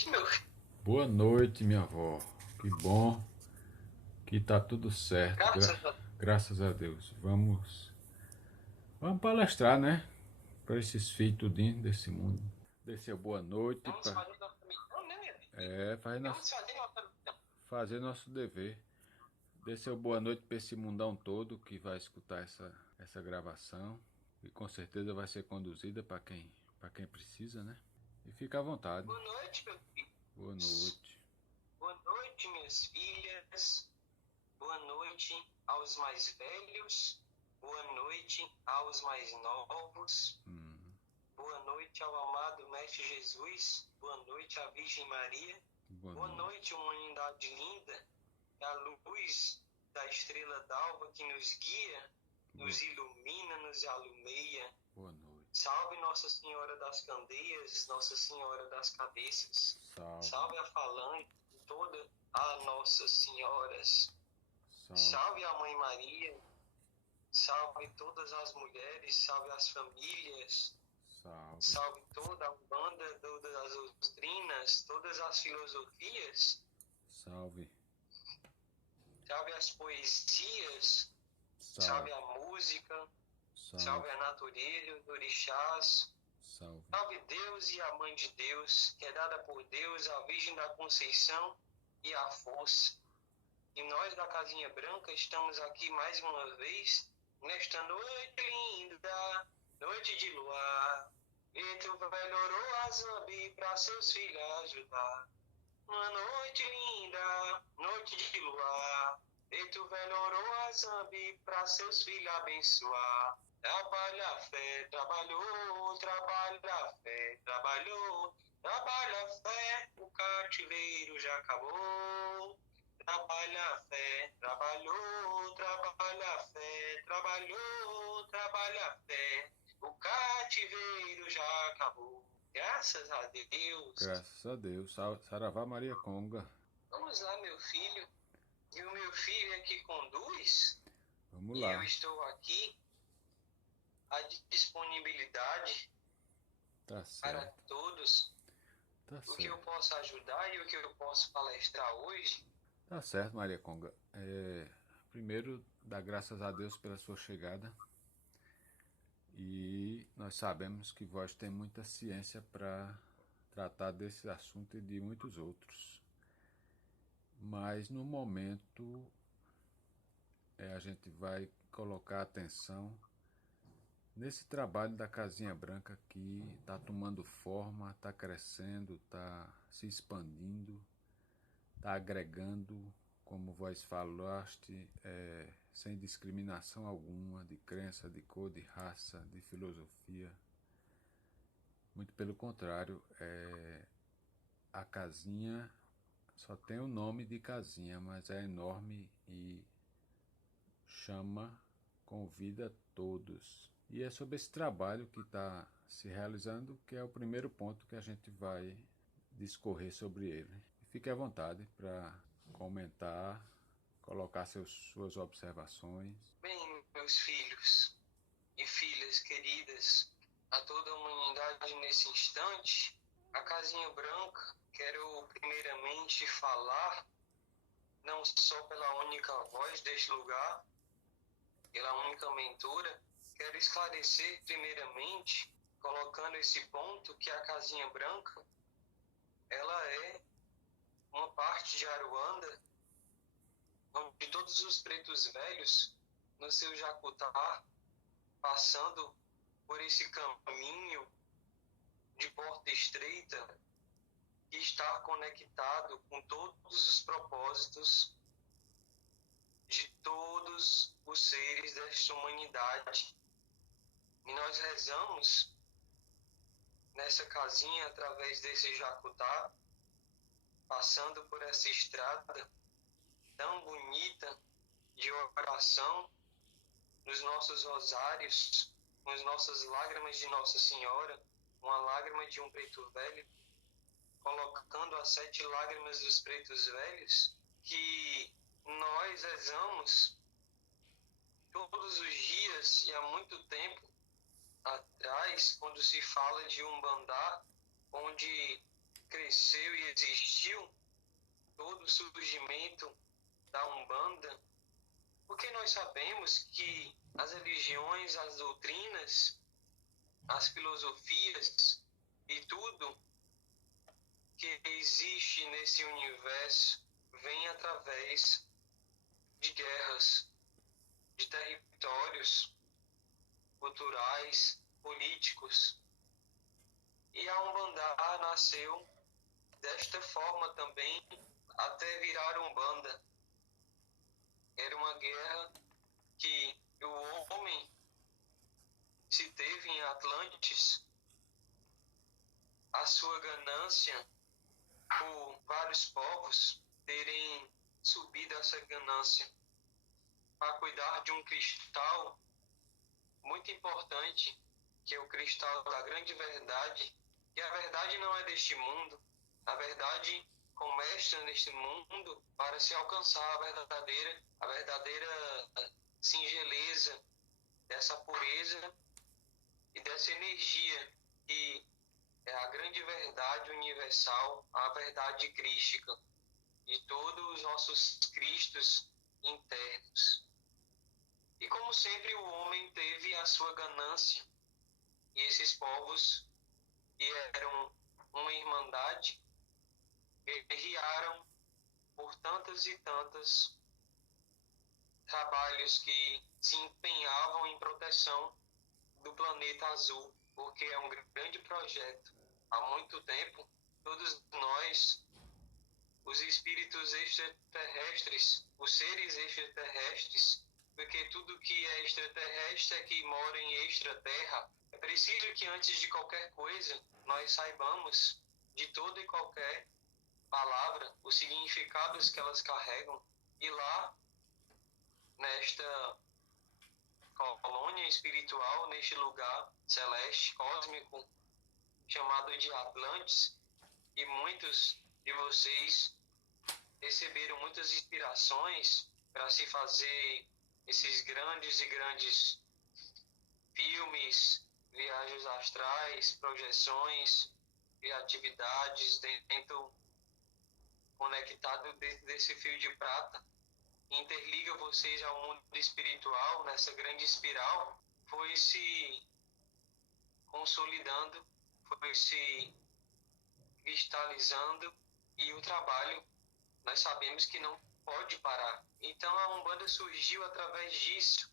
noite, meu filho. Boa noite, minha avó. Que bom que tá tudo certo. Graças a Deus. Graças a Deus. Vamos palestrar, né? Para esses filhos tudinho desse mundo. Dê seu boa noite Vamos para fazer nossa missão, né, minha filha? Vamos fazer nossa missão. fazer nosso dever. Dê seu boa noite para esse mundão todo que vai escutar essa gravação. E com certeza vai ser conduzida para quem precisa, né? E fica à vontade. Boa noite, meu filho. Boa noite. Boa noite, minhas filhas. Boa noite aos mais velhos. Boa noite aos mais novos. Boa noite ao amado Mestre Jesus. Boa noite à Virgem Maria. Boa noite, humanidade linda. A luz da estrela d'alva que nos guia, nos ilumina, nos alumeia. Boa noite. Salve Nossa Senhora das Candeias, Nossa Senhora das Cabeças. Salve a falange de todas as Nossas Senhoras. Salve a Mãe Maria. Salve todas as mulheres, salve as famílias. Salve toda a banda, todas as doutrinas, todas as filosofias. Salve. Salve as poesias. Salve a música. Salve a natureza, os orixás. Salve Deus e a Mãe de Deus, que é dada por Deus, a Virgem da Conceição e a Força. E nós da Casinha Branca estamos aqui mais uma vez, nesta noite linda, noite de luar. Entre o velho Oroazambi para seus filhos ajudar. Uma noite linda, noite de luar. Entre o velho Oroazambi para seus filhos abençoar. Trabalha a fé, trabalhou, trabalha a fé, trabalhou, trabalha a fé, o cativeiro já acabou. Trabalha a fé, trabalhou, trabalha a fé, trabalhou, trabalha a fé, o cativeiro já acabou. Graças a Deus. Graças a Deus. Saravá Maria Conga. Vamos lá, meu filho. E o meu filho é que conduz. Vamos e lá. Eu estou aqui à disponibilidade para todos. O que eu posso ajudar e o que eu posso palestrar hoje. Tá certo, Maria Conga. Primeiro, dar graças a Deus pela sua chegada. E nós sabemos que vós tem muita ciência para tratar desse assunto e de muitos outros. Mas no momento a gente vai colocar atenção nesse trabalho da Casinha Branca que está tomando forma, está crescendo, está se expandindo, está agregando, como vós falaste, sem discriminação alguma de crença, de cor, de raça, de filosofia. Muito pelo contrário, a Casinha só tem o nome de Casinha, mas é enorme e convida todos. E é sobre esse trabalho que está se realizando que é o primeiro ponto que a gente vai discorrer sobre ele. Fique à vontade para comentar, colocar suas observações. Bem, meus filhos e filhas queridas, a toda a humanidade nesse instante, a Casinha Branca, quero primeiramente falar, não só pela única voz deste lugar, pela única mentora, quero esclarecer primeiramente, colocando esse ponto, que a Casinha Branca, ela é uma parte de Aruanda, onde todos os pretos velhos, no seu Jacutá, passando por esse caminho de porta estreita, que está conectado com todos os propósitos de todos os seres desta humanidade. E nós rezamos nessa casinha, através desse Jacutá, passando por essa estrada tão bonita de oração, nos nossos rosários, com as nossas lágrimas de Nossa Senhora, uma lágrima de um preto velho, colocando as 7 lágrimas dos pretos velhos, que nós rezamos todos os dias e há muito tempo atrás, quando se fala de Umbanda, onde cresceu e surgiu todo o surgimento da Umbanda, porque nós sabemos que as religiões, as doutrinas, as filosofias e tudo que existe nesse universo vem através de guerras, de territórios culturais, políticos. E a Umbanda nasceu desta forma também, até virar Umbanda. Era uma guerra que o homem se teve em Atlantis, a sua ganância por vários povos terem subido essa ganância para cuidar de um cristal muito importante, que é o cristal da grande verdade, que a verdade não é deste mundo, a verdade começa neste mundo para se alcançar a verdadeira singeleza dessa pureza e dessa energia que é a grande verdade universal, a verdade crística de todos os nossos cristos internos. E como sempre o homem teve a sua ganância, e esses povos que eram uma irmandade guerrearam por tantas e tantas trabalhos que se empenhavam em proteção do planeta azul, porque é um grande projeto. Há muito tempo, todos nós, os espíritos extraterrestres, os seres extraterrestres, porque tudo que é extraterrestre é que mora em extraterra. É preciso que antes de qualquer coisa, nós saibamos de toda e qualquer palavra, os significados que elas carregam. E lá, nesta colônia espiritual, neste lugar celeste, cósmico, chamado de Atlantis, e muitos de vocês receberam muitas inspirações para se fazer esses grandes e grandes filmes, viagens astrais, projeções, criatividades dentro, conectado dentro desse fio de prata, interliga vocês ao mundo espiritual, nessa grande espiral, foi se consolidando, foi se cristalizando, e o trabalho nós sabemos que não pode parar. Então a Umbanda surgiu através disso,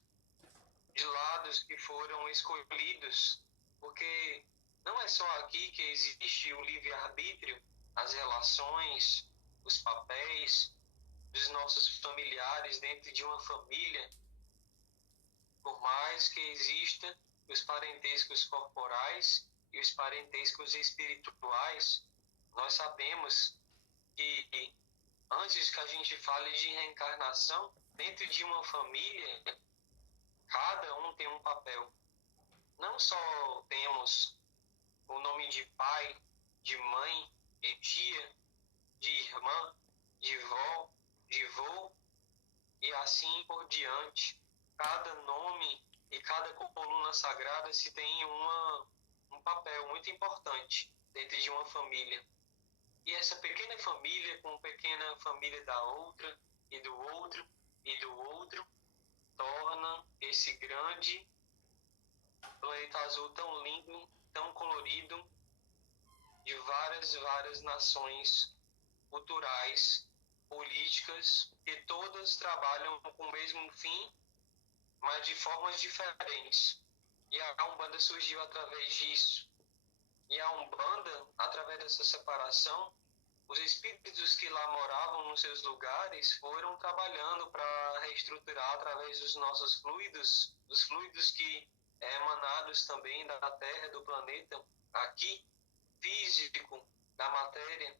de lados que foram escolhidos, porque não é só aqui que existe o livre-arbítrio, as relações, os papéis dos nossos familiares dentro de uma família, por mais que exista os parentescos corporais e os parentescos espirituais, nós sabemos que antes que a gente fale de reencarnação, dentro de uma família, cada um tem um papel. Não só temos o nome de pai, de mãe, de tia, de irmã, de vó, de vô, e assim por diante. Cada nome e cada coluna sagrada se tem um papel muito importante dentro de uma família. E essa pequena família com pequena família da outra, e do outro, e do outro, torna esse grande planeta azul tão lindo, tão colorido, de várias nações culturais, políticas, que todas trabalham com o mesmo fim, mas de formas diferentes. E a Umbanda surgiu através disso. E a Umbanda, através dessa separação, os espíritos que lá moravam nos seus lugares foram trabalhando para reestruturar através dos nossos fluidos, dos fluidos que emanados também da Terra, do planeta, aqui, físico, da matéria,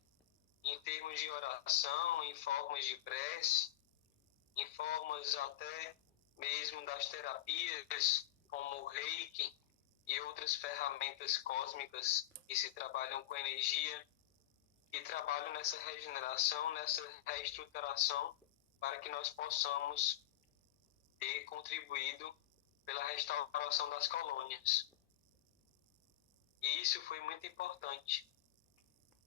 em termos de oração, em formas de prece, em formas até mesmo das terapias, como o Reiki e outras ferramentas cósmicas que se trabalham com energia, que trabalham nessa regeneração, nessa reestruturação, para que nós possamos ter contribuído pela restauração das colônias. E isso foi muito importante.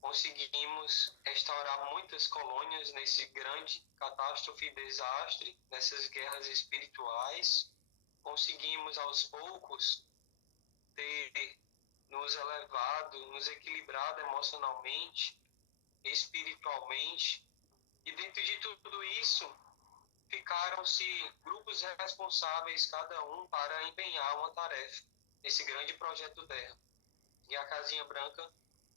conseguimos restaurar muitas colônias nesse grande catástrofe e desastre, nessas guerras espirituais. Conseguimos, aos poucos, ter nos elevado, nos equilibrado emocionalmente, espiritualmente. E dentro de tudo isso, ficaram-se grupos responsáveis, cada um, para empenhar uma tarefa nesse grande projeto Terra. E a Casinha Branca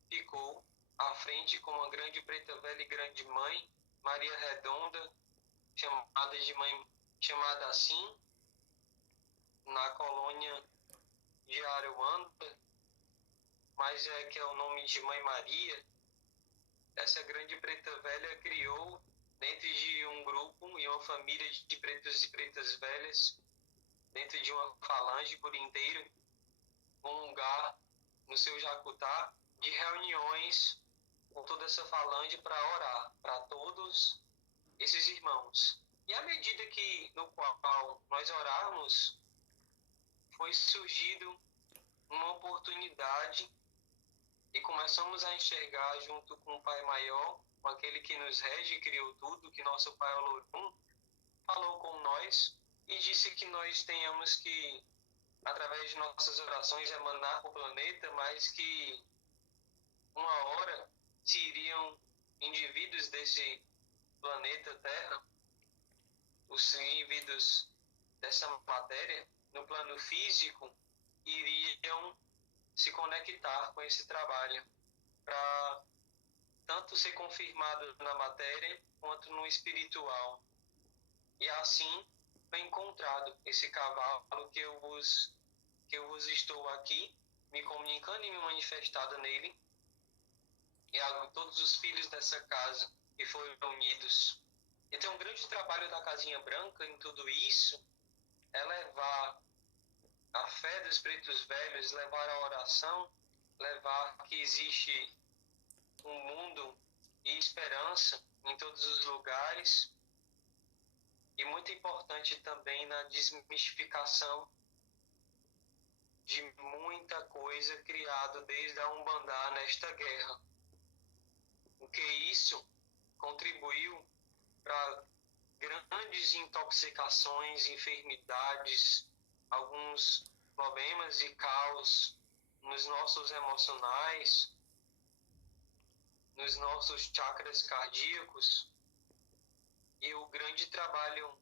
ficou à frente com uma grande preta velha e grande mãe, Maria Redonda, chamada assim, na colônia de Aruanda, mas que é o nome de Mãe Maria. Essa grande preta velha criou, dentro de um grupo e uma família de pretos e pretas velhas, dentro de uma falange por inteiro, um lugar no seu Jacutá de reuniões com toda essa falange para orar para todos esses irmãos. E à medida que no qual nós orarmos, foi surgido uma oportunidade e começamos a enxergar junto com o Pai Maior, com aquele que nos rege e criou tudo, que nosso Pai Olorum falou com nós e disse que nós tenhamos que, através de nossas orações, emanar para o planeta, mas que uma hora se iriam indivíduos desse planeta Terra, os indivíduos dessa matéria, no plano físico, iriam se conectar com esse trabalho para tanto ser confirmado na matéria quanto no espiritual. E assim foi encontrado esse cavalo que eu vos estou aqui me comunicando e me manifestado nele, e a todos os filhos dessa casa que foram unidos. Então, um grande trabalho da Casinha Branca em tudo isso é levar a fé dos pretos velhos, levar a oração, levar que existe um mundo e esperança em todos os lugares, e muito importante também na desmistificação de muita coisa criada desde a Umbanda nesta guerra. O que isso contribuiu para grandes intoxicações, enfermidades, alguns problemas e caos nos nossos emocionais, nos nossos chakras cardíacos. E o grande trabalho,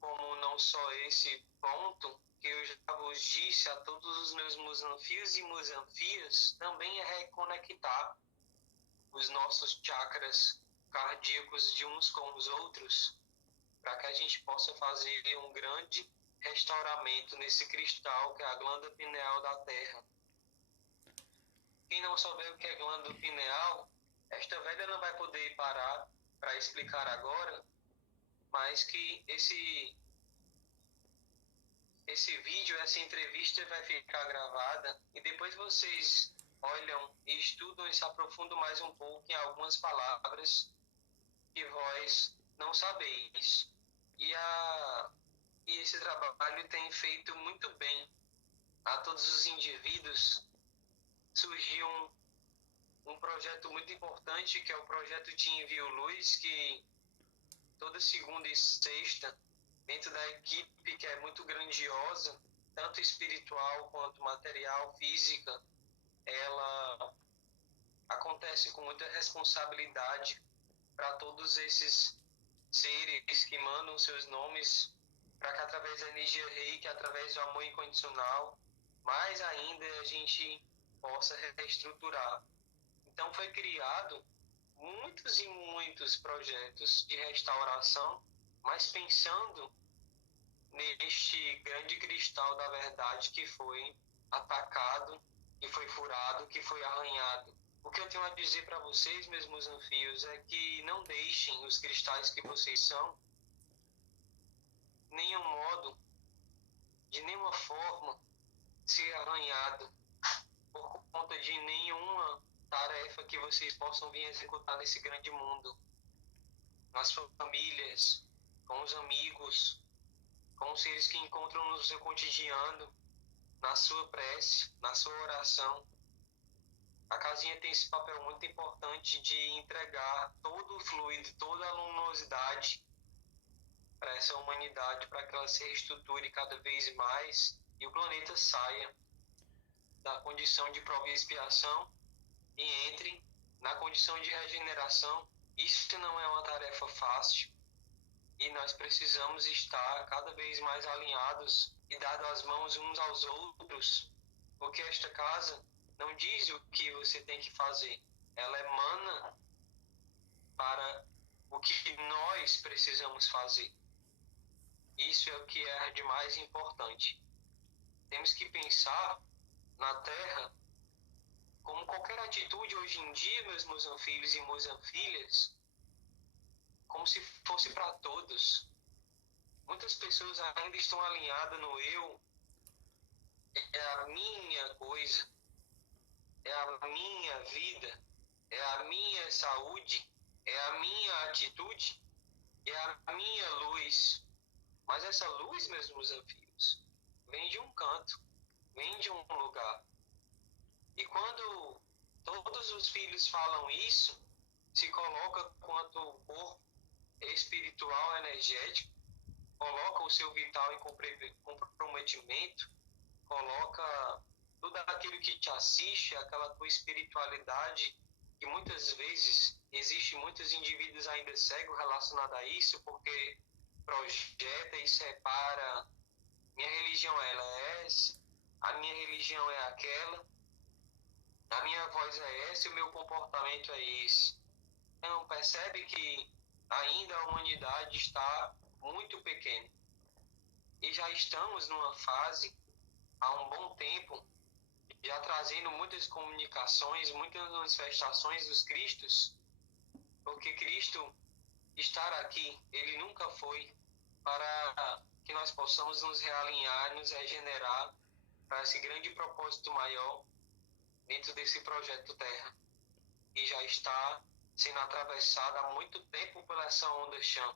como não só esse ponto, que eu já vos disse a todos os meus musanfios e musanfias, também é reconectar os nossos chakras cardíacos de uns com os outros, para que a gente possa fazer um grande restauramento nesse cristal que é a glândula pineal da Terra. Quem não souber o que é glândula pineal, esta velha não vai poder parar para explicar agora, mas que esse vídeo, essa entrevista vai ficar gravada e depois vocês olham e estudam e se aprofundam mais um pouco em algumas palavras que vós não sabeis. E esse trabalho tem feito muito bem a todos os indivíduos. Surgiu um projeto muito importante, que é o projeto Te Envio Luz, que toda segunda e sexta, dentro da equipe, que é muito grandiosa, tanto espiritual quanto material, física, ela acontece com muita responsabilidade para todos esses seres que mandam seus nomes, para que através da energia reiki, através do amor incondicional, mais ainda a gente possa reestruturar. Então foi criado muitos e muitos projetos de restauração, mas pensando neste grande cristal da verdade que foi atacado, que foi furado, que foi arranhado. O que eu tenho a dizer para vocês, meus musanfios, é que não deixem os cristais que vocês são, nenhum modo, de nenhuma forma, ser arranhado por conta de nenhuma tarefa que vocês possam vir executar nesse grande mundo, nas suas famílias, com os amigos, com os seres que encontram no seu cotidiano, na sua prece, na sua oração. A casinha tem esse papel muito importante de entregar todo o fluido, toda a luminosidade para essa humanidade, para que ela se reestruture cada vez mais e o planeta saia da condição de prova e expiação e entre na condição de regeneração. Isso não é uma tarefa fácil e nós precisamos estar cada vez mais alinhados e dados as mãos uns aos outros, porque esta casa não diz o que você tem que fazer, ela emana para o que nós precisamos fazer. Isso é o que é de mais importante. Temos que pensar na Terra como qualquer atitude hoje em dia, meus moçanfilhos e moçanfilhas, como se fosse para todos. Muitas pessoas ainda estão alinhadas no eu, é a minha coisa, é a minha vida, é a minha saúde, é a minha atitude, é a minha luz. Mas essa luz, meus moçanfilhos, vem de um canto, vem de um lugar. E quando todos os filhos falam isso, se coloca quanto o corpo espiritual, energético, coloca o seu vital em comprometimento, coloca tudo aquilo que te assiste, aquela tua espiritualidade, que muitas vezes existe muitos indivíduos ainda cegos relacionados a isso, porque projeta e separa, minha religião ela é essa, a minha religião é aquela, a minha voz é essa e o meu comportamento é esse. Então percebe que ainda a humanidade está muito pequena. E já estamos numa fase, há um bom tempo, já trazendo muitas comunicações, muitas manifestações dos Cristos, porque Cristo estar aqui, ele nunca foi, para que nós possamos nos realinhar, nos regenerar para esse grande propósito maior dentro desse projeto Terra, que já está sendo atravessada há muito tempo pela essa onda chã.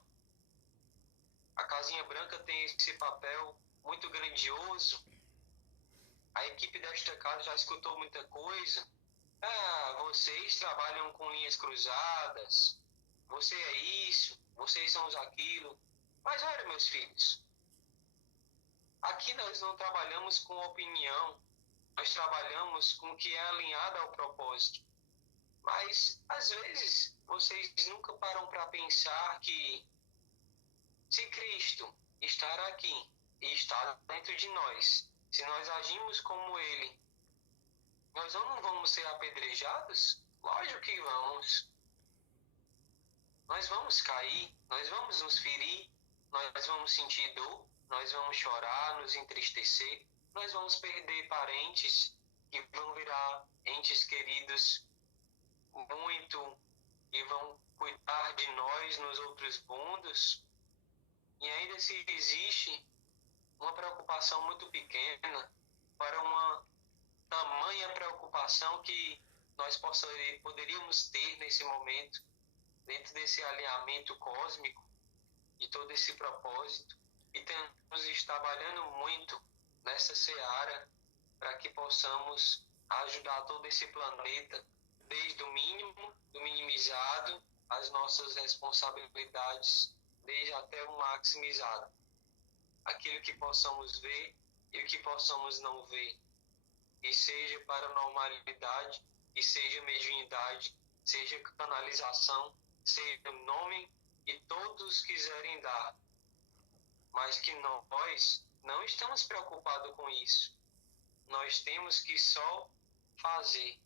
A Casinha Branca tem esse papel muito grandioso. A equipe desta casa já escutou muita coisa. Vocês trabalham com linhas cruzadas, você é isso, vocês são aquilo. Mas olha, meus filhos, aqui nós não trabalhamos com opinião, nós trabalhamos com o que é alinhado ao propósito. Mas, às vezes, vocês nunca param para pensar que se Cristo estar aqui e está dentro de nós, se nós agimos como Ele, nós não vamos ser apedrejados? Lógico que vamos. Nós vamos cair, nós vamos nos ferir, nós vamos sentir dor, nós vamos chorar, nos entristecer, nós vamos perder parentes que vão virar entes queridos muito e vão cuidar de nós nos outros mundos. E ainda se existe uma preocupação muito pequena para uma tamanha preocupação que nós poderíamos ter nesse momento, dentro desse alinhamento cósmico e todo esse propósito. E temos trabalhando muito nessa seara para que possamos ajudar todo esse planeta, desde o mínimo, do minimizado, as nossas responsabilidades, desde até o maximizado. Aquilo que possamos ver e o que possamos não ver. E seja paranormalidade, e seja mediunidade, seja canalização, seja o nome que todos quiserem dar. Mas que nós não estamos preocupados com isso. Nós temos que só fazer.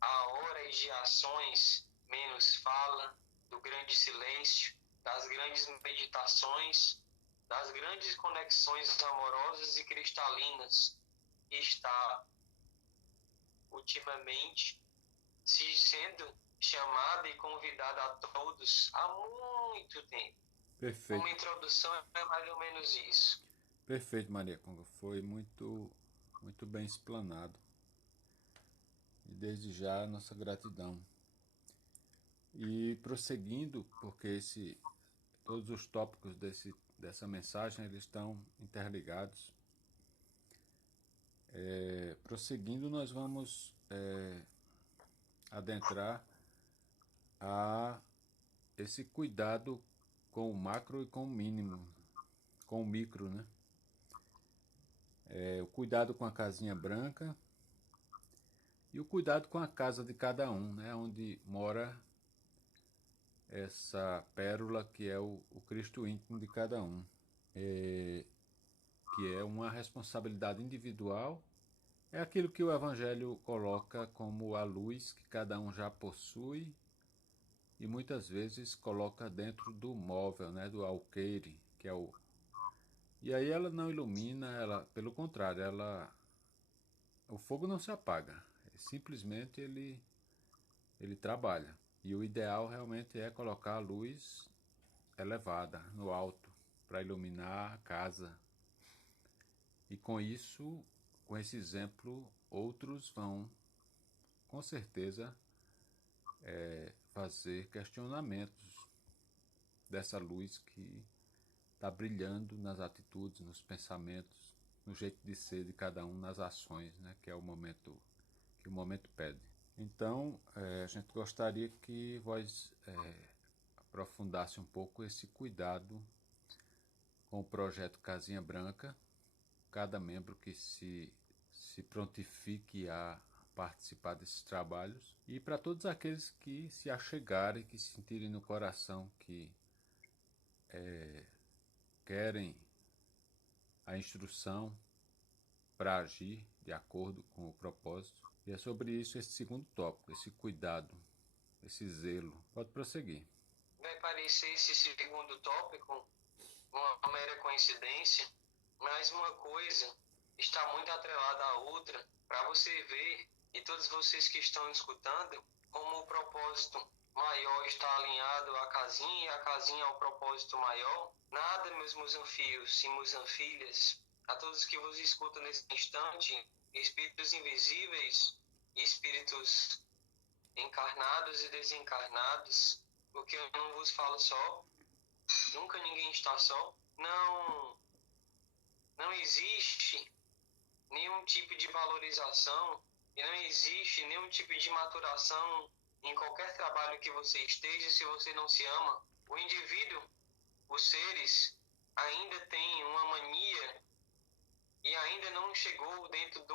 Há horas de ações, menos fala, do grande silêncio, das grandes meditações, das grandes conexões amorosas e cristalinas que está ultimamente se sendo chamada e convidada a todos há muito tempo. Perfeito. Uma introdução é mais ou menos isso. Perfeito, Maria Conga. Foi muito bem explanado. E desde já, nossa gratidão. E prosseguindo, porque todos os tópicos dessa mensagem eles estão interligados. Prosseguindo, nós vamos adentrar a esse cuidado com o macro e com o mínimo, com o micro, né? O cuidado com a casinha branca e o cuidado com a casa de cada um, né? Onde mora essa pérola que é o Cristo íntimo de cada um, que é uma responsabilidade individual. É aquilo que o Evangelho coloca como a luz que cada um já possui e muitas vezes coloca dentro do móvel, né, do alqueire, que é o... E aí ela não ilumina, ela, pelo contrário, o fogo não se apaga, simplesmente ele trabalha. E o ideal realmente é colocar a luz elevada, no alto, para iluminar a casa. E com isso, com esse exemplo, outros vão, com certeza, fazer questionamentos dessa luz que está brilhando nas atitudes, nos pensamentos, no jeito de ser de cada um, nas ações, né, que é o momento que o momento pede. Então, a gente gostaria que vós aprofundasse um pouco esse cuidado com o projeto Casinha Branca, cada membro que se prontifique a participar desses trabalhos, e para todos aqueles que se achegarem, que sentirem no coração que querem a instrução para agir de acordo com o propósito. E é sobre isso esse segundo tópico, esse cuidado, esse zelo. Pode prosseguir. Vai parecer esse segundo tópico uma mera coincidência, mas uma coisa está muito atrelada à outra, para você ver, e todos vocês que estão escutando, como o propósito maior está alinhado à casinha e a casinha ao propósito maior. Nada, meus musanfios e musanfilhas, a todos que vos escutam nesse instante, espíritos invisíveis, espíritos encarnados e desencarnados, porque eu não vos falo só, nunca ninguém está só. Não existe nenhum tipo de valorização e não existe nenhum tipo de maturação em qualquer trabalho que você esteja se você não se ama. O indivíduo, os seres, ainda tem uma mania e ainda não chegou dentro de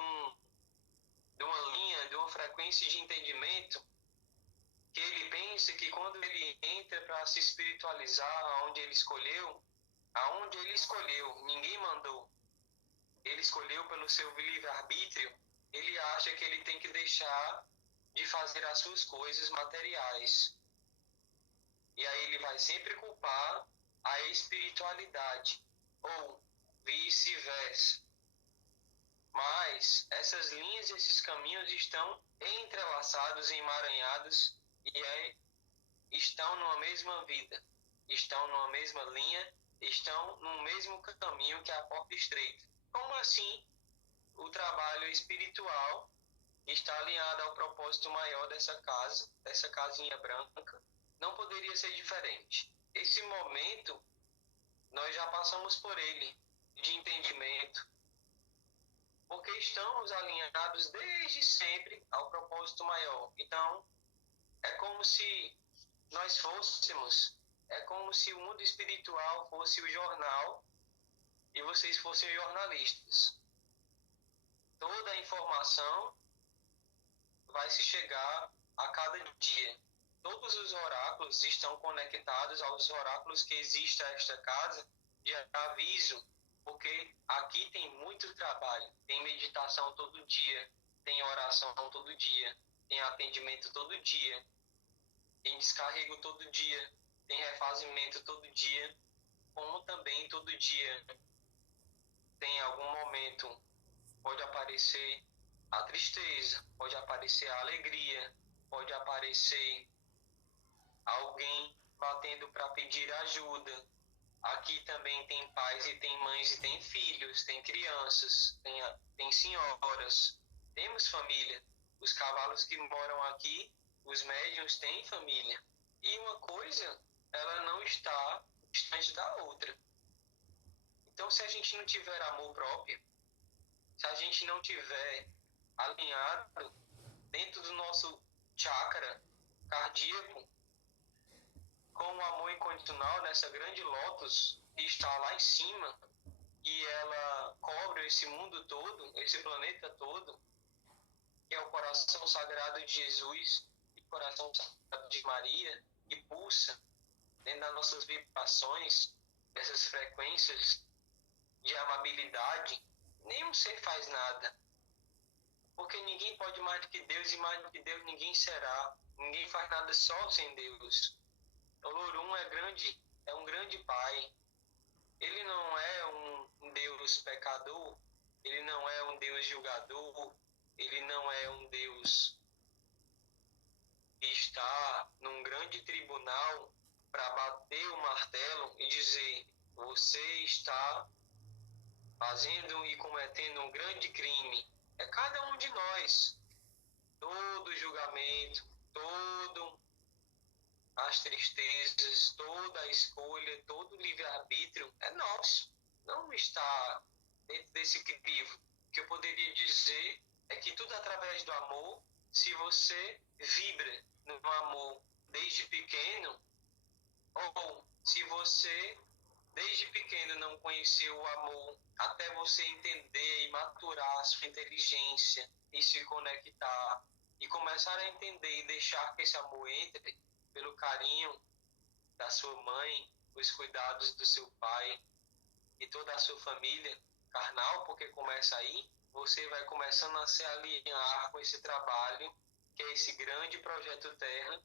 uma linha, de uma frequência de entendimento que ele pensa que quando ele entra para se espiritualizar aonde ele escolheu, ninguém mandou, ele escolheu pelo seu livre-arbítrio, ele acha que ele tem que deixar de fazer as suas coisas materiais. E aí ele vai sempre culpar a espiritualidade, ou vice-versa. Mas essas linhas e esses caminhos estão entrelaçados, emaranhados e estão numa mesma vida, estão numa mesma linha, estão no mesmo caminho que a porta estreita. Como assim o trabalho espiritual está alinhado ao propósito maior dessa casa, dessa casinha branca? Não poderia ser diferente. Esse momento, nós já passamos por ele, de entendimento, porque estamos alinhados desde sempre ao propósito maior. Então, é como se nós fôssemos, é como se o mundo espiritual fosse o jornal e vocês fossem jornalistas. Toda a informação vai se chegar a cada dia. Todos os oráculos estão conectados aos oráculos que existe esta casa de aviso, porque aqui tem muito trabalho, tem meditação todo dia, tem oração todo dia, tem atendimento todo dia, tem descarrego todo dia, tem refazimento todo dia, como também todo dia tem algum momento, pode aparecer a tristeza, pode aparecer a alegria, pode aparecer alguém batendo para pedir ajuda. Aqui também tem pais e tem mães e tem filhos, tem crianças, tem senhoras, temos família. Os cavalos que moram aqui, os médiuns têm família. E uma coisa, ela não está distante da outra. Então, se a gente não tiver amor próprio, se a gente não tiver alinhado dentro do nosso chakra cardíaco, com o amor incondicional nessa grande lótus que está lá em cima, e ela cobre esse mundo todo, esse planeta todo, que é o coração sagrado de Jesus e o coração sagrado de Maria, que pulsa dentro das nossas vibrações, dessas frequências de amabilidade. Nenhum ser faz nada, porque ninguém pode mais do que Deus, e mais do que Deus ninguém será. Ninguém faz nada só sem Deus. Olorum é um grande pai. Ele não é um Deus pecador, ele não é um Deus julgador, ele não é um Deus que está num grande tribunal para bater o martelo e dizer: você está fazendo e cometendo um grande crime. É cada um de nós. Todo julgamento, todo as tristezas, toda a escolha, todo o livre-arbítrio é nosso. Não está dentro desse crivo. O que eu poderia dizer é que tudo através do amor, se você vibra no amor desde pequeno, ou se você desde pequeno não conheceu o amor, até você entender e maturar a sua inteligência e se conectar e começar a entender e deixar que esse amor entre pelo carinho da sua mãe, os cuidados do seu pai e toda a sua família carnal, porque começa aí, você vai começando a se alinhar com esse trabalho, que é esse grande projeto Terra,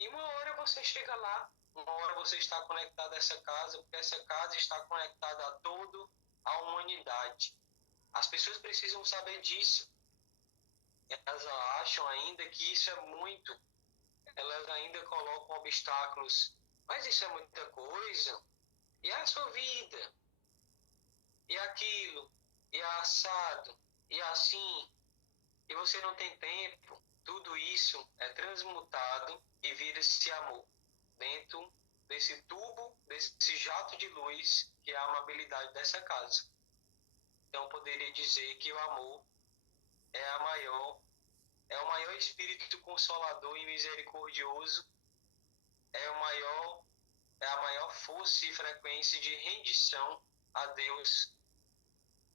e uma hora você chega lá, uma hora você está conectado a essa casa, porque essa casa está conectada a toda a humanidade. As pessoas precisam saber disso. Elas acham ainda que isso é muito, elas ainda colocam obstáculos. Mas isso é muita coisa. E a sua vida? E aquilo? E assado? E assim? E você não tem tempo? Tudo isso é transmutado e vira-se amor dentro desse tubo, desse jato de luz que é a amabilidade dessa casa. Então eu poderia dizer que o amor é é o maior espírito consolador e misericordioso, é a maior força e frequência de rendição a Deus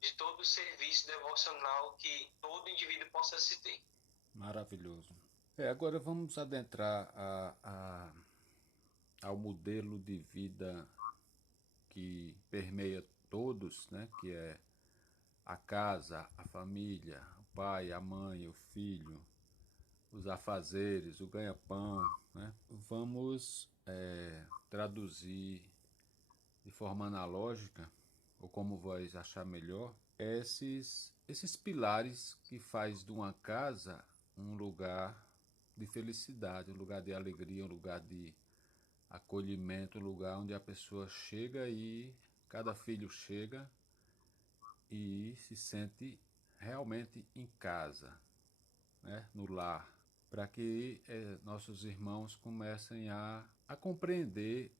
de todo o serviço devocional que todo indivíduo possa se ter. Maravilhoso. Agora vamos adentrar ao modelo de vida que permeia todos, né? Que é a casa, a família, o pai, a mãe, o filho, os afazeres, o ganha-pão, né? Vamos traduzir de forma analógica, ou como vais achar melhor, esses pilares que faz de uma casa um lugar de felicidade, um lugar de alegria, um lugar de acolhimento, um lugar onde a pessoa chega e cada filho chega e se sente realmente em casa, né, no lar, para que nossos irmãos comecem a compreender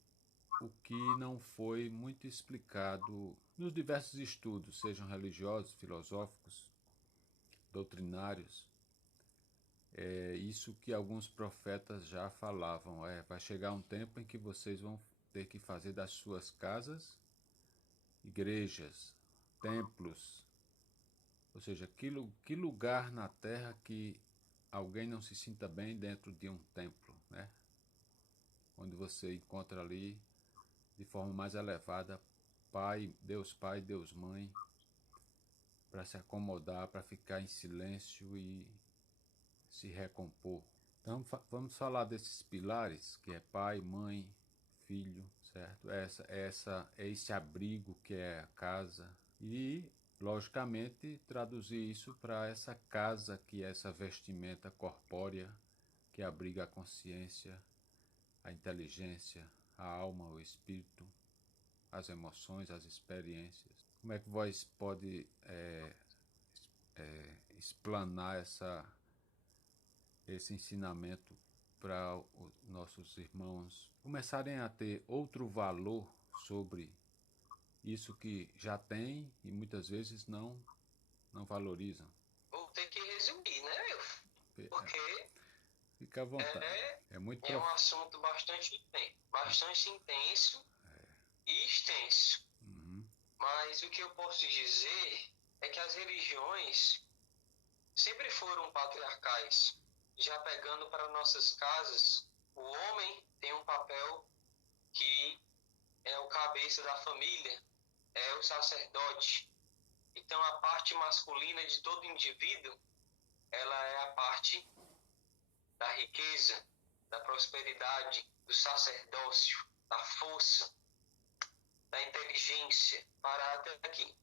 o que não foi muito explicado nos diversos estudos, sejam religiosos, filosóficos, doutrinários. É isso que alguns profetas já falavam. Vai chegar um tempo em que vocês vão ter que fazer das suas casas igrejas, templos, ou seja, que lugar na terra que alguém não se sinta bem dentro de um templo, né? Onde você encontra ali de forma mais elevada Pai, Deus Mãe, para se acomodar, para ficar em silêncio e se recompor. Então vamos falar desses pilares, que é pai, mãe, filho, certo? É esse abrigo que é a casa. E, logicamente, traduzir isso para essa casa que é essa vestimenta corpórea que abriga a consciência, a inteligência, a alma, o espírito, as emoções, as experiências. Como é que vós pode explanar esse ensinamento para os nossos irmãos começarem a ter outro valor sobre isso que já tem e muitas vezes não valorizam? Vou ter que resumir, né, meu? Porque Fica à vontade. É, É muito é um profundo. assunto bastante intenso e extenso. Uhum. Mas o que eu posso dizer é que as religiões sempre foram patriarcais. Já pegando para nossas casas, o homem tem um papel que é o cabeça da família, é o sacerdote. Então a parte masculina de todo indivíduo, ela é a parte da riqueza, da prosperidade, do sacerdócio, da força, da inteligência, para até aqui.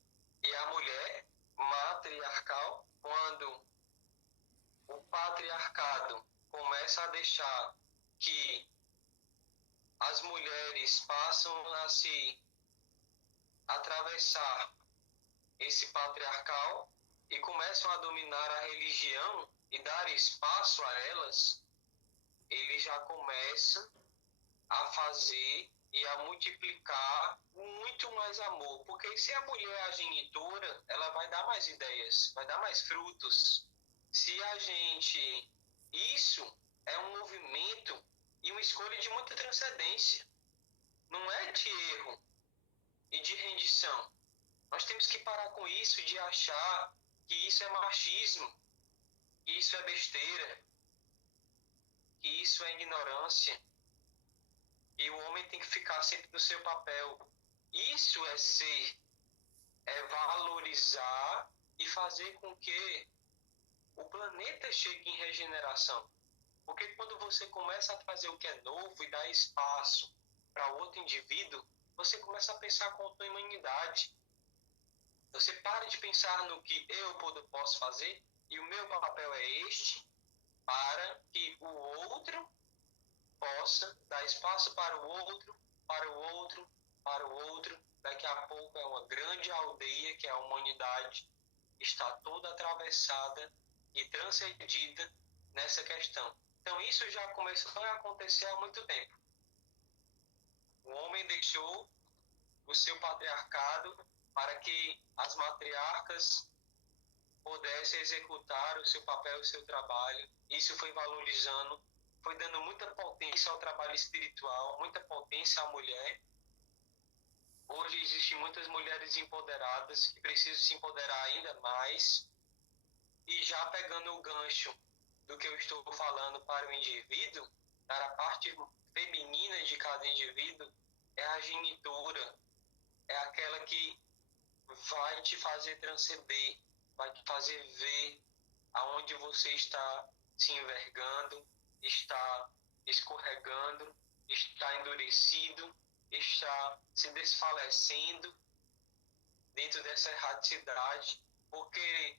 E a mulher matriarcal, quando o patriarcado começa a deixar que as mulheres passam a se atravessar esse patriarcal e começam a dominar a religião e dar espaço a elas, ele já começa a fazer e a multiplicar muito mais amor. Porque se a mulher é a genitora, ela vai dar mais ideias, vai dar mais frutos. Se a gente... Isso é um movimento e uma escolha de muita transcendência. Não é de erro e de rendição. Nós temos que parar com isso de achar que isso é machismo, que isso é besteira, que isso é ignorância, que o homem tem que ficar sempre no seu papel. Isso é ser, é valorizar e fazer com que o planeta chegue em regeneração. Porque quando você começa a trazer o que é novo e dar espaço para outro indivíduo, você começa a pensar com a tua humanidade. Você para de pensar no que eu posso fazer e o meu papel é este, para que o outro possa dar espaço para o outro, para o outro, para o outro. Daqui a pouco é uma grande aldeia que é a humanidade está toda atravessada e transcendida nessa questão. Então isso já começou a acontecer há muito tempo. O homem deixou o seu patriarcado para que as matriarcas pudessem executar o seu papel, o seu trabalho. Isso foi valorizando, foi dando muita potência ao trabalho espiritual, muita potência à mulher. Hoje existem muitas mulheres empoderadas que precisam se empoderar ainda mais. E já pegando o gancho do que eu estou falando para o indivíduo, para a parte feminina de cada indivíduo, é a genitora, é aquela que vai te fazer transcender, vai te fazer ver aonde você está se envergando, está escorregando, está endurecido, está se desfalecendo dentro dessa erraticidade, porque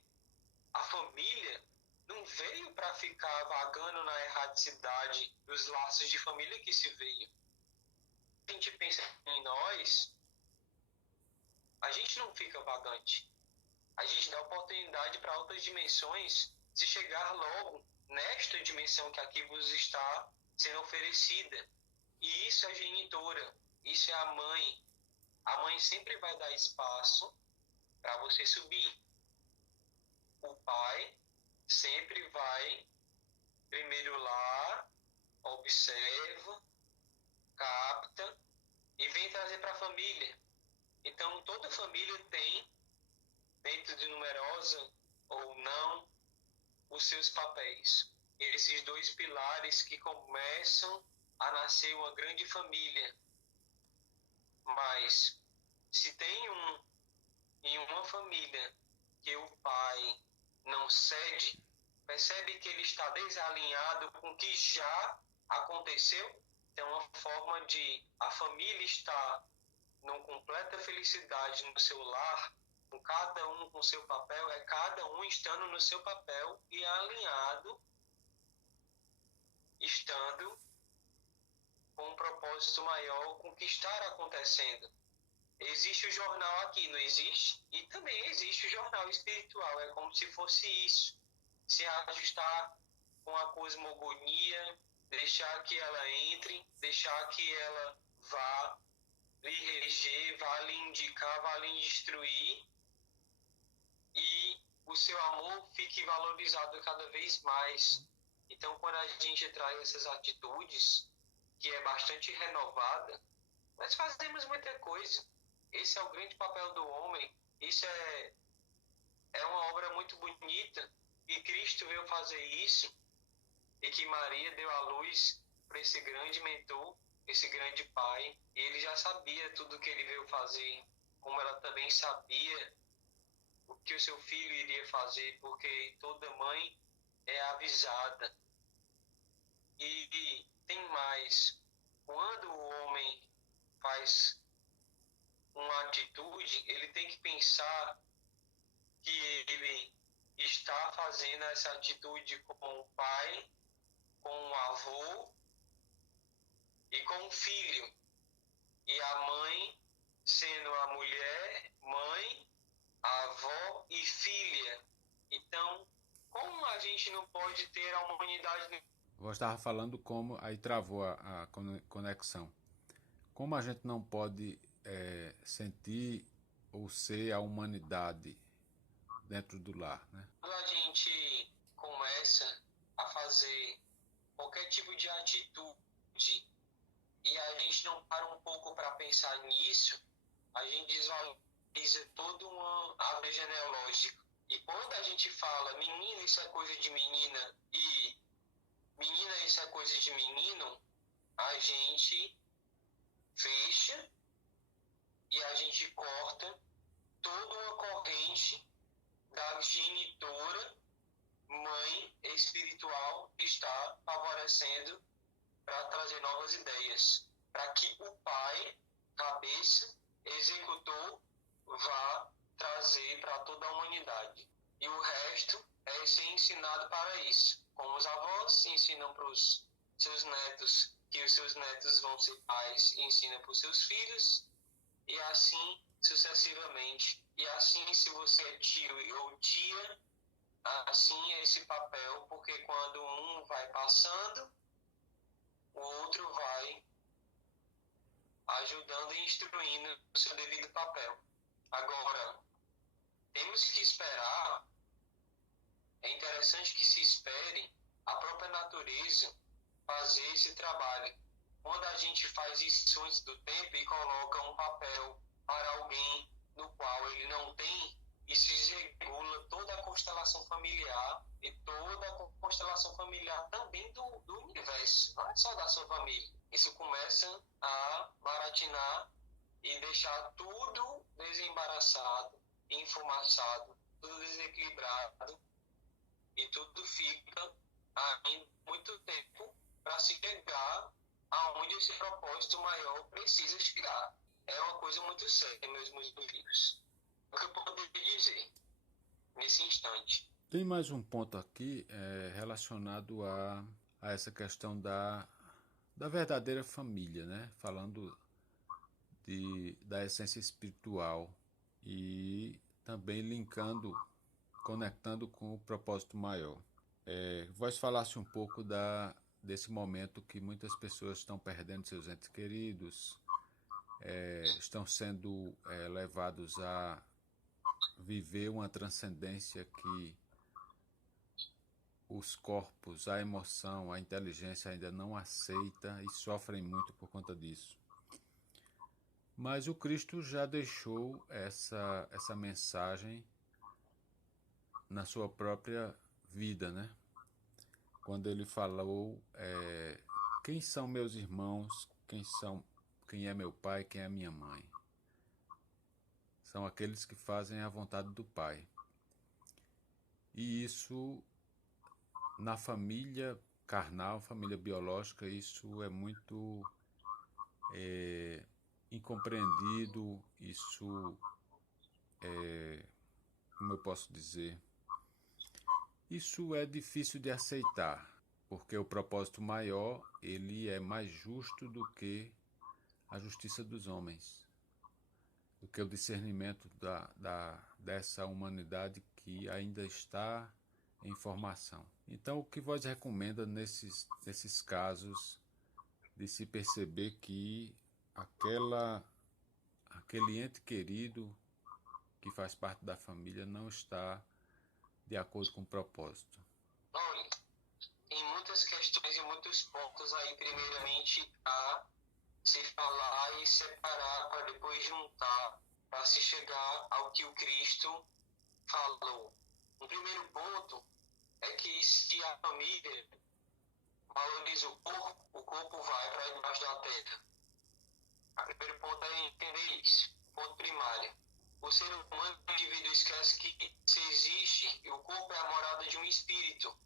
a família não veio para ficar vagando na erraticidade dos laços de família que se veio. A gente pensa em nós, a gente não fica vagante. A gente dá oportunidade para outras dimensões se chegar logo nesta dimensão que aqui vos está sendo oferecida. E isso é genitora, isso é a mãe. A mãe sempre vai dar espaço para você subir. O pai sempre vai primeiro lá, observa, capta e vem trazer para a família. Então, toda família tem, dentro de numerosa ou não, os seus papéis. Esses dois pilares que começam a nascer uma grande família. Mas, se tem em uma família que o pai não cede, percebe que ele está desalinhado com o que já aconteceu. Então, uma forma de a família estar numa completa felicidade no seu lar, com cada um com seu papel, é cada um estando no seu papel e alinhado, estando com um propósito maior com o que está acontecendo. Existe o jornal aqui, não existe? E também existe o jornal espiritual, é como se fosse isso. Se ajustar com a cosmogonia, deixar que ela entre, deixar que ela vá lhe reger, vá lhe indicar, vá lhe instruir e o seu amor fique valorizado cada vez mais. Então, quando a gente traz essas atitudes, que é bastante renovada, nós fazemos muita coisa. Esse é o grande papel do homem. Isso é uma obra muito bonita. E Cristo veio fazer isso. E que Maria deu à luz para esse grande mentor, esse grande pai. E ele já sabia tudo o que ele veio fazer. Como ela também sabia o que o seu filho iria fazer. Porque toda mãe é avisada. E tem mais. Quando o homem faz uma atitude, ele tem que pensar que ele está fazendo essa atitude com o pai, com o avô e com o filho. E a mãe sendo a mulher, mãe, avó e filha. Então, como a gente não pode ter a humanidade... Eu estava falando como, aí travou a conexão. Como a gente não pode sentir ou ser a humanidade dentro do lar, né? Quando a gente começa a fazer qualquer tipo de atitude e a gente não para um pouco para pensar nisso, a gente desvaloriza toda uma árvore genealógica. E quando a gente fala, menina, isso é coisa de menina, e menina, isso é coisa de menino, a gente fecha e a gente corta toda uma corrente da genitora, mãe espiritual, que está favorecendo para trazer novas ideias, para que o pai, cabeça, executor, vá trazer para toda a humanidade. E o resto é ser ensinado para isso. Como os avós ensinam para os seus netos, que os seus netos vão ser pais e ensinam para os seus filhos, e assim sucessivamente. E assim, se você é tio ou tia, assim é esse papel, porque quando um vai passando, o outro vai ajudando e instruindo o seu devido papel. Agora, temos que esperar, é interessante que se espere a própria natureza fazer esse trabalho. Quando a gente faz isso antes do tempo e coloca um papel para alguém no qual ele não tem, isso desregula toda a constelação familiar e toda a constelação familiar também do universo, não é só da sua família. Isso começa a baratinar e deixar tudo desembaraçado, enfumaçado, tudo desequilibrado, e tudo fica ainda muito tempo para se chegar aonde esse propósito maior precisa chegar. É uma coisa muito séria, meus filhos. O que eu poderia dizer nesse instante? Tem mais um ponto aqui relacionado a essa questão da verdadeira família, né? Falando da essência espiritual e também linkando, conectando com o propósito maior. Vós falasse um pouco desse momento que muitas pessoas estão perdendo seus entes queridos, estão sendo levados a viver uma transcendência que os corpos, a emoção, a inteligência ainda não aceita e sofrem muito por conta disso. Mas o Cristo já deixou essa mensagem na sua própria vida, né? Quando ele falou, quem são meus irmãos, quem é meu pai, quem é minha mãe? São aqueles que fazem a vontade do Pai. E isso, na família carnal, família biológica, isso é muito incompreendido, isso como eu posso dizer, isso é difícil de aceitar, porque o propósito maior, ele é mais justo do que a justiça dos homens, do que o discernimento dessa humanidade que ainda está em formação. Então, o que vós recomenda nesses casos de se perceber que aquele ente querido que faz parte da família não está de acordo com o propósito? Olha, em muitas vamos aí primeiramente a se falar e separar para depois juntar, para se chegar ao que o Cristo falou. Um primeiro ponto é que se a família valoriza o corpo vai para debaixo da terra. O primeiro ponto é entender isso. Ponto primário. O ser humano, o indivíduo, esquece que se existe, e o corpo é a morada de um espírito.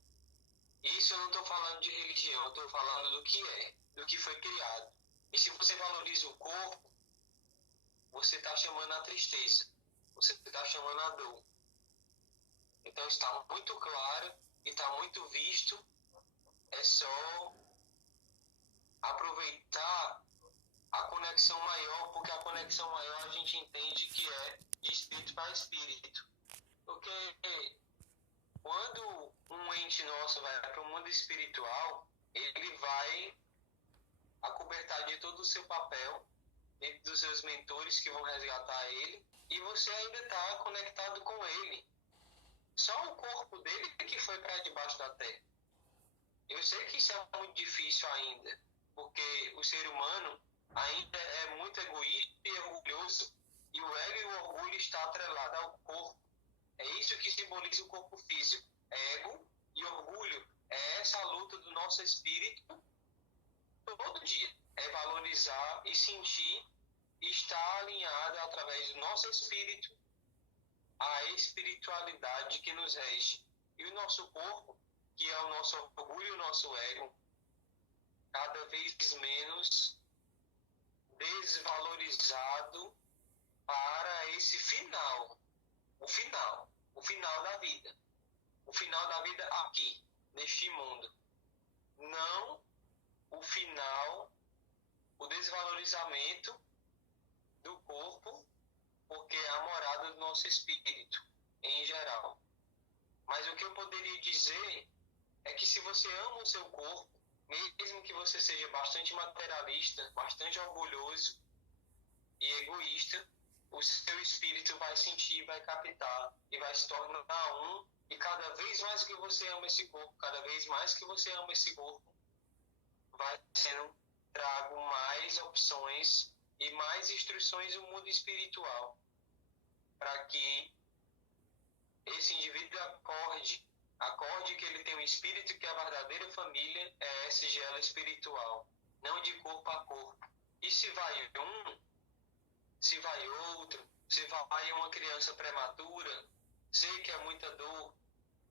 Isso eu não estou falando de religião, eu estou falando do que é, do que foi criado. E se você valoriza o corpo, você está chamando a tristeza, você está chamando a dor. Então está muito claro e está muito visto, é só aproveitar a conexão maior, porque a conexão maior a gente entende que é de espírito para espírito. Porque quando um ente nosso vai para o mundo espiritual, ele vai acobertar de todo o seu papel, dentro dos seus mentores que vão resgatar ele, e você ainda está conectado com ele. Só o corpo dele que foi para debaixo da terra. Eu sei que isso é muito difícil ainda, porque o ser humano ainda é muito egoísta e orgulhoso, e o ego e o orgulho está atrelado ao corpo. É isso que simboliza o corpo físico. Ego e orgulho é essa luta do nosso espírito todo dia. É valorizar e sentir e estar alinhado através do nosso espírito à espiritualidade que nos rege. E o nosso corpo, que é o nosso orgulho e o nosso ego, cada vez menos desvalorizado para esse final. O final da vida. O final da vida aqui, neste mundo. Não o final, o desvalorizamento do corpo, porque é a morada do nosso espírito, em geral. Mas o que eu poderia dizer é que se você ama o seu corpo, mesmo que você seja bastante materialista, bastante orgulhoso e egoísta, o seu espírito vai sentir, vai captar e vai se tornar um. E cada vez mais que você ama esse corpo, cada vez mais que você ama esse corpo, vai sendo trago mais opções e mais instruções no mundo espiritual, para que esse indivíduo acorde que ele tem um espírito, que a verdadeira família é essa gela espiritual, não de corpo a corpo. E se vai um, se vai outro, se vai uma criança prematura, sei que é muita dor,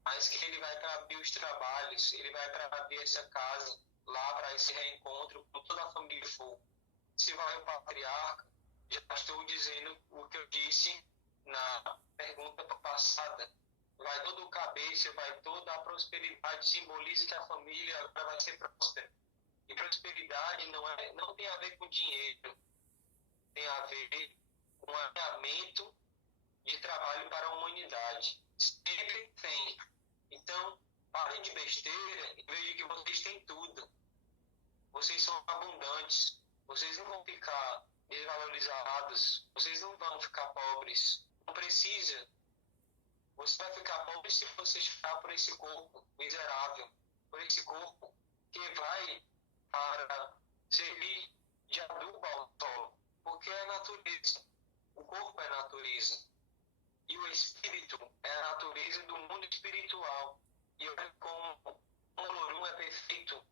mas que ele vai para abrir os trabalhos, ele vai para abrir essa casa, lá para esse reencontro com toda a família for. Se vai o patriarca, já estou dizendo o que eu disse na pergunta passada, vai todo o cabeça, vai toda a prosperidade, simboliza que a família agora vai ser próspera. E prosperidade não tem a ver com dinheiro, tem a ver com um alinhamento de trabalho para a humanidade. Sempre tem. Então, parem de besteira e vejam que vocês têm tudo. Vocês são abundantes. Vocês não vão ficar desvalorizados. Vocês não vão ficar pobres. Não precisa. Você vai ficar pobre se você ficar por esse corpo miserável, por esse corpo que vai para servir de adubo ao solo. Porque é a natureza. O corpo é a natureza. E o espírito é a natureza do mundo espiritual. E olha como o Olorum é perfeito.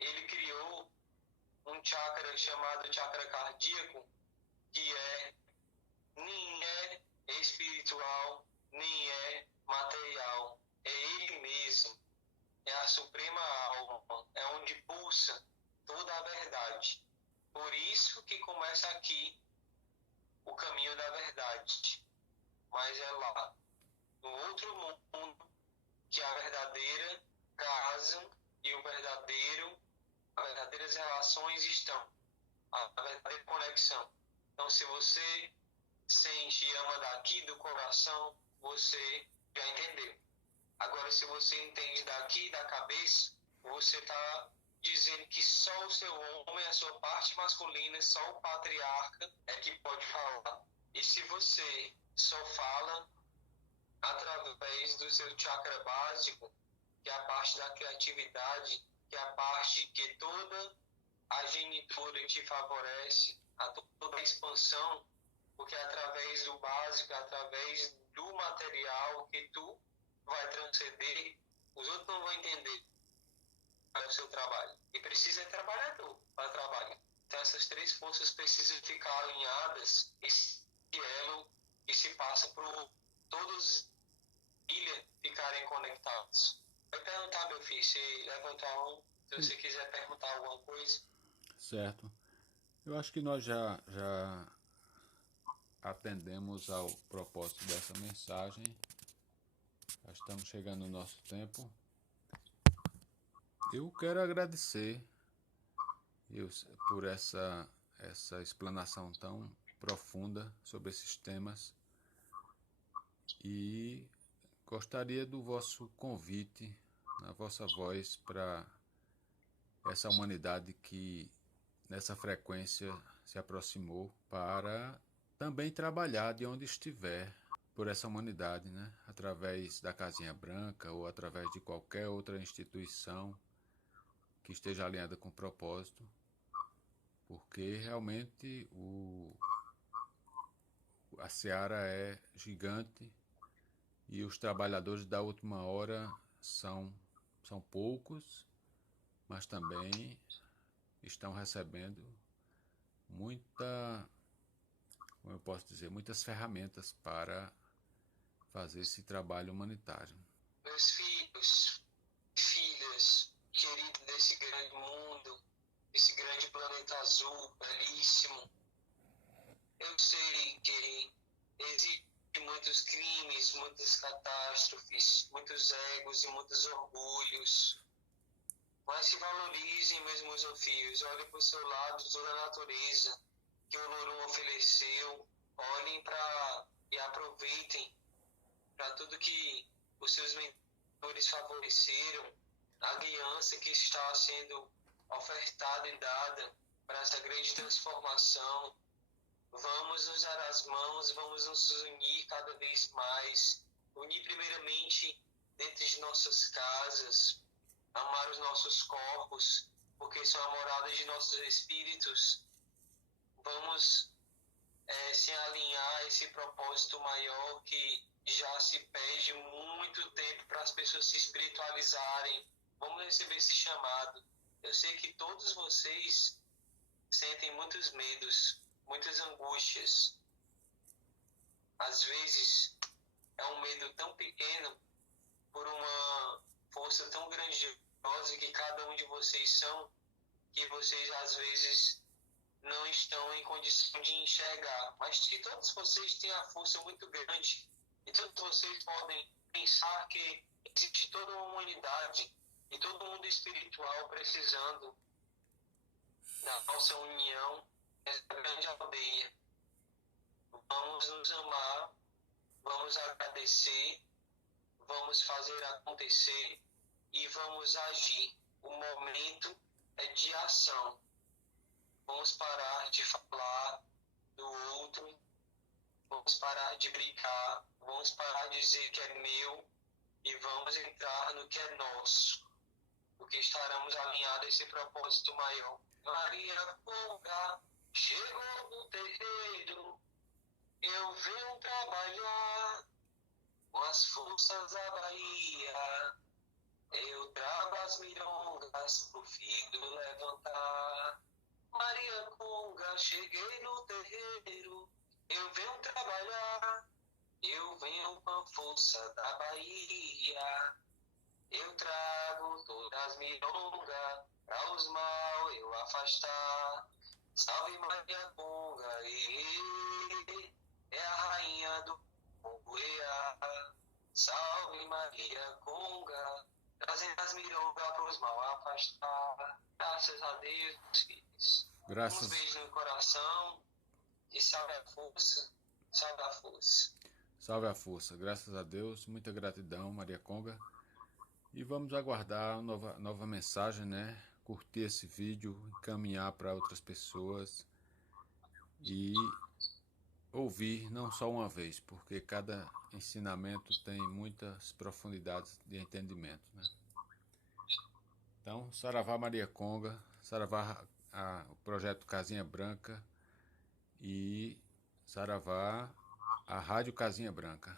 Ele criou um chakra chamado chakra cardíaco, que nem é espiritual, nem é material. É ele mesmo. É a suprema alma. É onde pulsa toda a verdade. Por isso que começa aqui o caminho da verdade. Mas é lá, no outro mundo, que a verdadeira casa e as verdadeiras relações estão, a verdadeira conexão. Então, se você sente e ama daqui do coração, você já entendeu. Agora, se você entende daqui da cabeça, você está dizendo que só o seu homem, a sua parte masculina, só o patriarca é que pode falar. E se você só fala através do seu chakra básico, que é a parte da criatividade, que que a parte que toda a genitura te favorece, toda a expansão, porque é através do básico, é através do material que tu vai transcender, os outros não vão entender o seu trabalho. E precisa é trabalhador para trabalhar. Então essas três forças precisam ficar alinhadas, esse elo que se passa por todos ilha ficarem conectados. Vai perguntar, meu filho, se levantar a mão, se você quiser perguntar alguma coisa. Certo. Eu acho que nós já atendemos ao propósito dessa mensagem. Já estamos chegando no nosso tempo. Eu quero agradecer por essa explanação tão profunda sobre esses temas e gostaria do vosso convite, na vossa voz, para essa humanidade que nessa frequência se aproximou, para também trabalhar de onde estiver por essa humanidade, né? Através da Casinha Branca ou através de qualquer outra instituição que esteja alinhada com o propósito, porque realmente a seara é gigante e os trabalhadores da última hora são poucos, mas também estão recebendo como eu posso dizer, muitas ferramentas para fazer esse trabalho humanitário. Meus filhos e filhas, queridos desse grande mundo, esse grande planeta azul, belíssimo, eu sei que existem muitos crimes, muitas catástrofes, muitos egos e muitos orgulhos. Mas se valorizem, meus filhos, olhem para o seu lado, toda a natureza que o Lorum ofereceu, olhem e aproveitem para tudo que os seus mentores favoreceram, a guiança que está sendo ofertada e dada para essa grande transformação. Vamos nos dar as mãos, vamos nos unir cada vez mais, unir primeiramente dentro de nossas casas, amar os nossos corpos, porque são a morada de nossos espíritos. Vamos se alinhar a esse propósito maior que já se pede muito tempo para as pessoas se espiritualizarem. Vamos receber esse chamado. Eu sei que todos vocês sentem muitos medos, muitas angústias. Às vezes é um medo tão pequeno por uma força tão grandiosa que cada um de vocês são, que vocês às vezes não estão em condição de enxergar. Mas que todos vocês têm a força muito grande e todos vocês podem pensar que existe toda uma humanidade e todo mundo espiritual precisando da nossa união nessa grande aldeia. Vamos nos amar, vamos agradecer, vamos fazer acontecer e vamos agir. O momento é de ação. Vamos parar de falar do outro, vamos parar de brincar, vamos parar de dizer que é meu e vamos entrar no que é nosso, porque estaremos alinhados a esse propósito maior. Maria Conga chegou no terreiro, eu venho trabalhar com as forças da Bahia, eu trago as milongas pro filho levantar. Maria Conga, cheguei no terreiro, eu venho trabalhar, eu venho com a força da Bahia, eu trago todas as milongas para os mal eu afastar. Salve Maria Conga, é a rainha do Congoiá. Salve Maria Conga, trazendo as milongas para os mal afastar. Graças a Deus, filhos. Graças. Um beijo no coração e salve a força, salve a força. Salve a força. Graças a Deus, muita gratidão, Maria Conga. E vamos aguardar a nova mensagem, né? Curtir esse vídeo, encaminhar para outras pessoas e ouvir não só uma vez, porque cada ensinamento tem muitas profundidades de entendimento, né? Então, Saravá Maria Conga, Saravá o projeto Casinha Branca e Saravá a Rádio Casinha Branca.